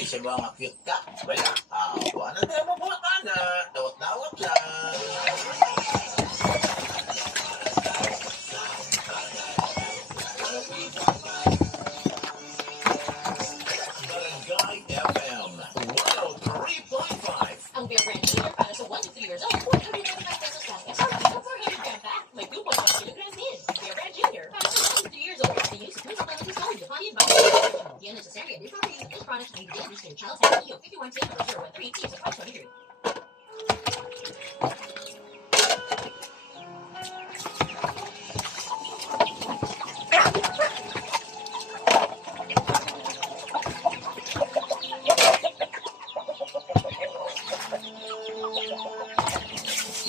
Di siya mga cute ka. Wala. Buwan na tayo mabuhat na. Dawat-dawat lang. Barangay FM 103.5. Ang Bear Brand Junior para sa 1 to 3 years old, 495 pesos lang. SRP for 400 gram pack. May 2.5 kilograms din. Bear Brand Junior para sa 1 to 3 years old. The use of principles is solely defined by the unnecessary and improper use of this product may be dangerous to your child's health. EO 51 013 Teams of 523.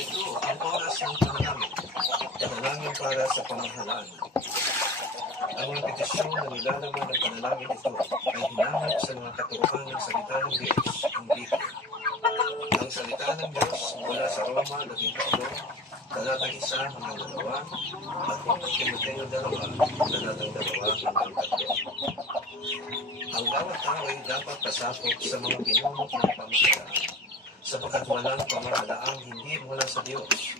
Ito ang oras ng panalangin. Panalangin para sa pamahalaan. Ang mga petisyon na nilalaman ng panalangin ito ay hinahang sa mga katuruan ng salita ng Diyos, ang Biblia. Ang salita ng Diyos mula sa Roma 13, talatang 1 hanggang 2, at kung Timoteo 2, talatang 2 hanggang 3. Ang bawat tao ay dapat pasakop sa mga pinuno ng pamahalaan, sapagkat walang pamahalaang hindi mula sa Diyos,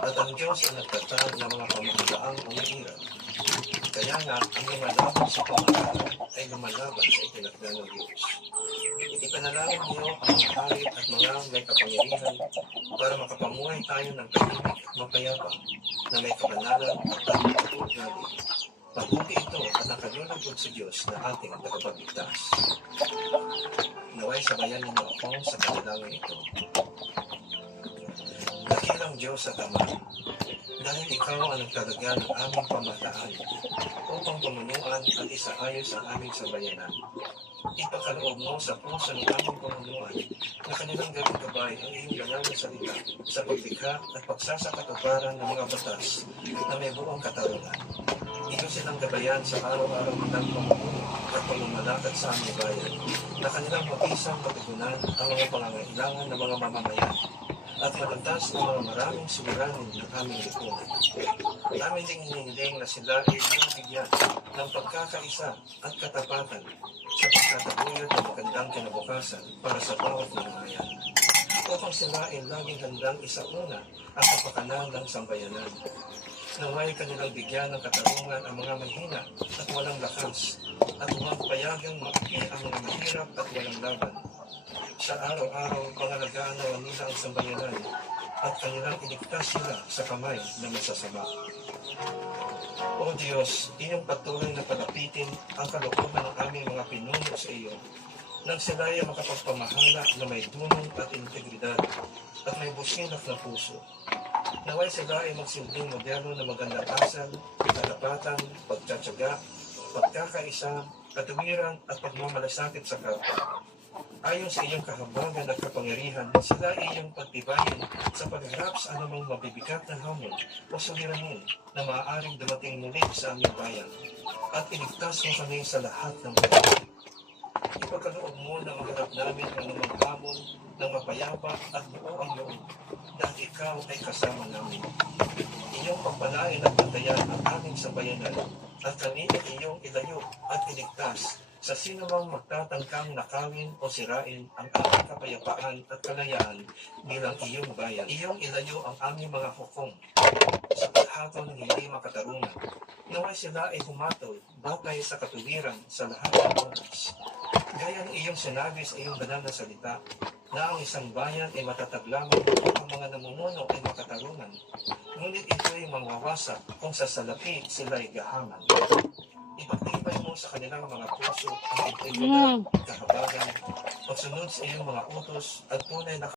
at ang Diyos ang nagtatag ng mga pamahalaang umiirap. Kaya nga, ang lumalaban sa pamahalaan ay lumalaban sa itinakda ng Diyos. Ipanalangin niyo ang mga hari at mga may kapangyarihan para makapamuhay tayo ng tahimik at mapayapa na may kabanalan at pagtutunan natin. Mabuti ito at nakalulugod sa Diyos na ating tagapagligtas. Naway sabayan ninyo ako sa panalangin ito. Dakilang Diyos at Ama, dahil ikaw ang nagtalaga ng aming pamahalaan upang pamunuan at isaayos ang aming sambayanan. Ipakaloob mo sa puso ng aming pamunuan na kanilang gawing gabay ang iyong banal na salita sa paglikha at pagsasakatuparan ng mga batas na may buong katarungan. Ito silang gabayan sa araw-araw nilang pamumuno at pagmamalakad sa aming bayan na kanilang mabisang patugunan ang mga pangangailangan ng mga mamamayan at malantas ng mga maraming suliranin ng aming lipunan. Namin ding hinihiling na sila ay iyong bigyan ng pagkakaisa at katapatan sa pagkataguyod ng magandang kinabukasan para sa bawat mamamayan. Upang sila ay laging handang isauna ang kapakanan ng sambayanan. Naway kanilang bigyan ng katarungan ang mga mahina at walang lakas at huwag payagang maki ang mga mahirap at walang laban. Sa araw-araw, pangalagaan nila ang sambayanan at kanilang iligtas sila sa kamay na masasama. O Diyos, iyong patuloy na palapitin ang kalooban ng aming mga pinuno sa iyo nang sila ay makapagpamahala na may dunong at integridad at may busilak na puso. Naway sila ay magsilbing modelo na magandang asal, katapatan, pagtsatsaga, pagkakaisa, katuwiran at pagmamalasakit sa kapwa. Ayon sa iyong kahabagan at kapangyarihan, sila ay iyong pagtibayin sa pagharap sa anumang mabibigat na hamon o suliranin na maaaring dumating muli sa aming bayan at iligtas mo kami sa lahat ng buhay. Ipagkaloob mo na maghanap namin ang anumang hamon ng mapayapa at buo ang loob dahil ikaw ay kasama namin. Iyong pagpalain at bantayan ang aming sambayanan at kami ay iyong ilayo at iligtas sa sinumang magtatangkang nakawin o sirain ang aming kapayapaan at kalayaan bilang iyong bayan. Iyong ilayo ang aming mga hukom sa paghatol ng hindi makatarungan. Naway sila ay humatol batay sa katuwiran sa lahat ng oras. Gaya ng iyong sinabi sa iyong banal na salita na ang isang bayan ay matatag lamang kung ang mga namumuno ay makatarungan. Ngunit ito ay mangwawasak kung sa salapi sila ay gahangan. Ipagtibay mo sa kanilang mga puso ang integridad, kahabagan, pagsunod sa iyong mga utos at tunay na